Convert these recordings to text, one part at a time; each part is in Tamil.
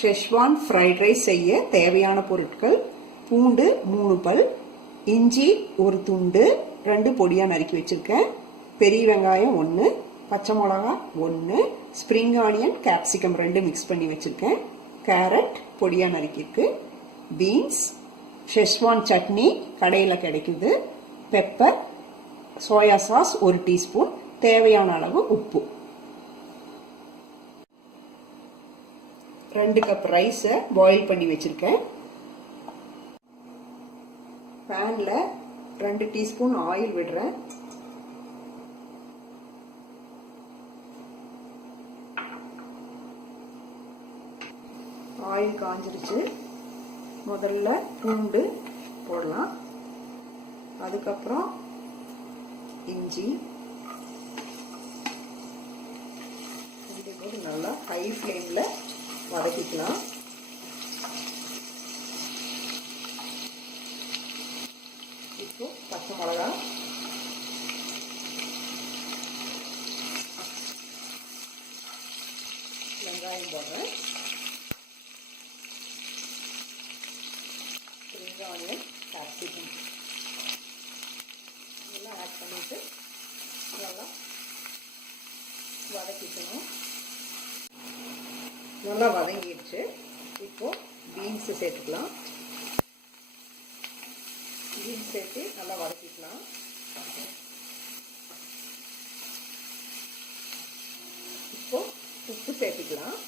ஷெஸ்வான் ஃப்ரைட் ரைஸ் செய்ய தேவையான பொருட்கள்: பூண்டு 3 பல், இஞ்சி 1 துண்டு 2 பொடியாக நறுக்கி வச்சுருக்கேன், பெரிய வெங்காயம் 1, பச்சை மிளகா 1, ஸ்ப்ரிங் ஆனியன் கேப்சிகம் 2 மிக்ஸ் பண்ணி வச்சுருக்கேன், கேரட் பொடியாக நறுக்கியிருக்கு, பீன்ஸ், ஷெஸ்வான் சட்னி கடையில் கிடைக்குது, பெப்பர், சோயா சாஸ் 1 டீஸ்பூன், தேவையான அளவு உப்பு. 2 கப் ரைஸை பாயில் பண்ணி வச்சிருக்கேன். பேன்ல 2 டீஸ்பூன் ஆயில் விடுறேன். ஆயில் காஞ்சிருச்சு. முதல்ல பூண்டு போடலாம், அதுக்கப்புறம் இஞ்சி போட்டு நல்லா ஹை ஃப்ளேமில் வதக்கிக்கலாம். இப்போ பச்சை மிளகா, வெங்காயம் போடுறேன், ஸ்ப்ரிங் ஆனியன் கேப்சிகம் இதெல்லாம் ஆட் பண்ணிட்டு நல்லா வதக்கிக்கணும். நல்லா வதங்கிடுச்சு. இப்போ பீன்ஸ் சேர்த்துக்கலாம். பீன்ஸ் சேர்த்து நல்லா வதக்கிக்கலாம். இப்போ உப்பு சேர்த்துக்கலாம்.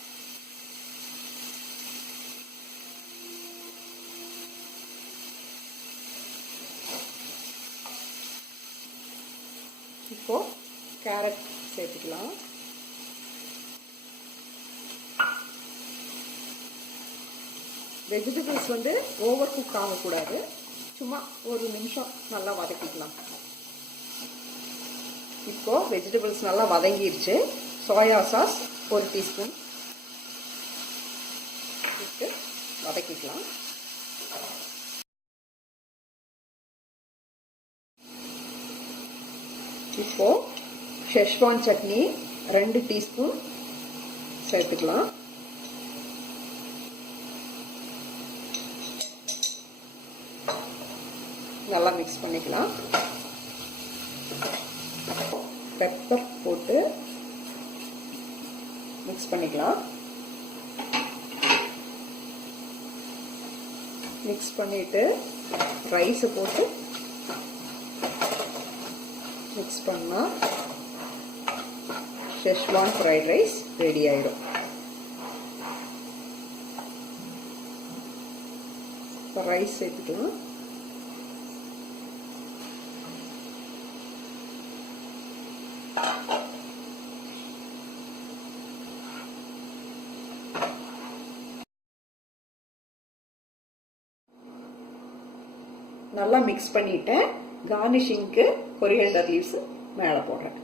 இப்போ கேரட் சேர்த்துக்கலாம். வெஜிடபிள்ஸ் ஓவர் குக் ஆகக்கூடாது, சும்மா 1 நிமிஷம் நல்லா வதக்கிக்கலாம். இப்போ வெஜிடபிள்ஸ் நல்லா வதங்கிடுச்சு. சோயா சாஸ் 1 டீஸ்பூன் விட்டு வதக்கிக்கலாம். இப்போ ஷெஸ்வான் சட்னி 2 டீஸ்பூன் சேர்த்துக்கலாம். நல்லா மிக்ஸ் பண்ணிக்கலாம். பெப்பர் போட்டு மிக்ஸ் பண்ணிக்கலாம். மிக்ஸ் பண்ணிட்டு ரைஸை போட்டு மிக்ஸ் பண்ணா ஷெஸ்வான் ஃப்ரைட் ரைஸ் ரெடி ஆயிடும். இப்போ ரைஸ் சேர்த்துக்கலாம். நல்லா மிக்ஸ் பண்ணிட்டேன். கார்னிஷிங்க்கு கொரியாண்டர் லீவ்ஸ் மேலே போடுறேன்.